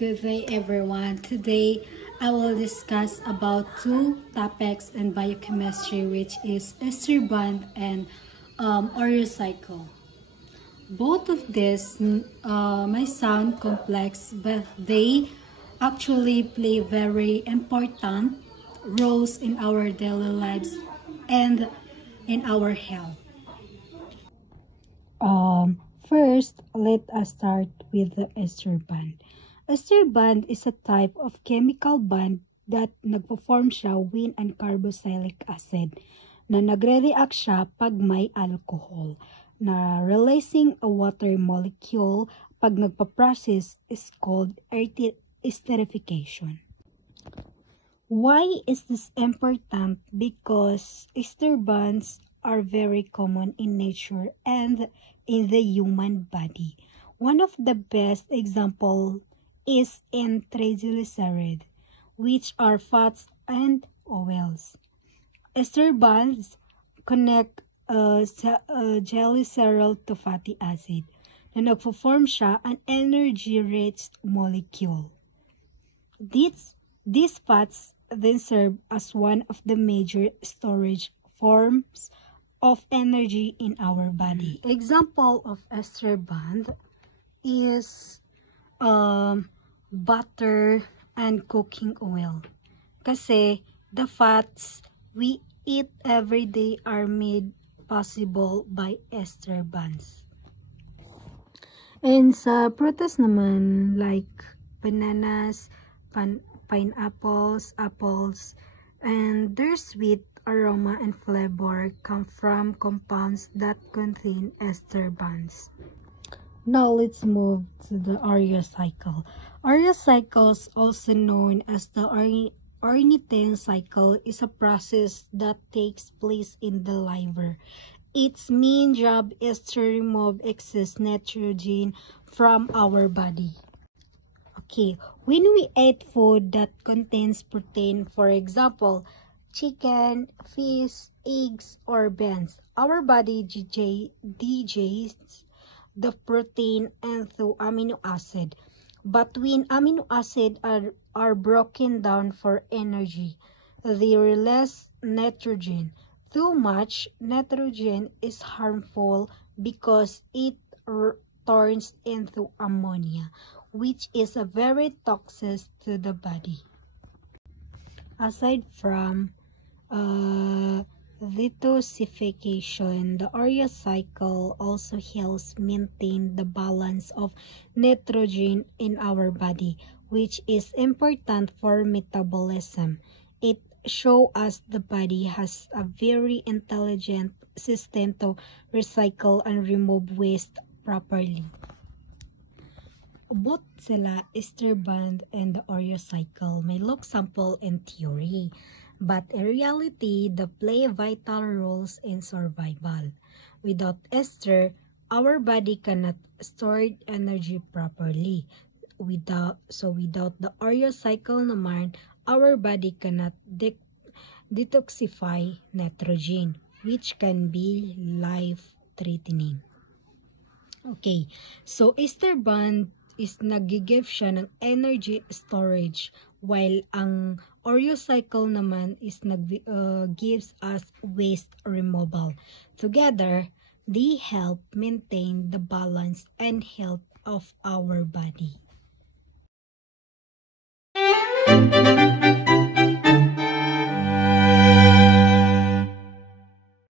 good day everyone. Today I will discuss about two topics in biochemistry, which is ester bond and Oreo cycle. Both of these may sound complex, but they actually play very important roles in our daily lives and in our health. First, let us start with the ester bond. Ester bond is a type of chemical bond that nagpo-form siya when ang carboxylic acid na nagre-react siya pag may alcohol na releasing a water molecule pag nagpa-process is called esterification. Why is this important? Because ester bonds are very common in nature and in the human body. One of the best example is in triglyceride, which are fats and oils. Ester bonds connect glycerol to fatty acid na nagpo-form siya an energy-rich molecule. These fats then serve as one of the major storage forms of energy in our body. Example of ester bond is butter and cooking oil. Kasi the fats we eat every day are made possible by ester bonds. And sa prutas naman, like bananas, pineapples, apples, and their sweet aroma and flavor come from compounds that contain ester bonds. Now let's move to the Oreo cycle. Oreo cycles, also known as the ornithine cycle, is a process that takes place in the liver. Its main job is to remove excess nitrogen from our body. Okay, when we eat food that contains protein, for example, chicken, fish, eggs, or beans, our body digests the protein into amino acid. But when amino acid are broken down for energy, they release nitrogen. Too much nitrogen is harmful because it turns into ammonia, which is a very toxic to the body. Aside from detoxification, the Oreo cycle also helps maintain the balance of nitrogen in our body, which is important for metabolism. It shows us the body has a very intelligent system to recycle and remove waste properly. Both sila, ester bond and the Oreo cycle, may look simple in theory, but in reality, they play vital roles in survival. Without ester, our body cannot store energy properly. Without the Oreo cycle naman, our body cannot detoxify nitrogen, which can be life-threatening. Okay, so ester bond is nag-give siya ng energy storage, while ang Oreo cycle naman is gives us waste removal. Together, they help maintain the balance and health of our body.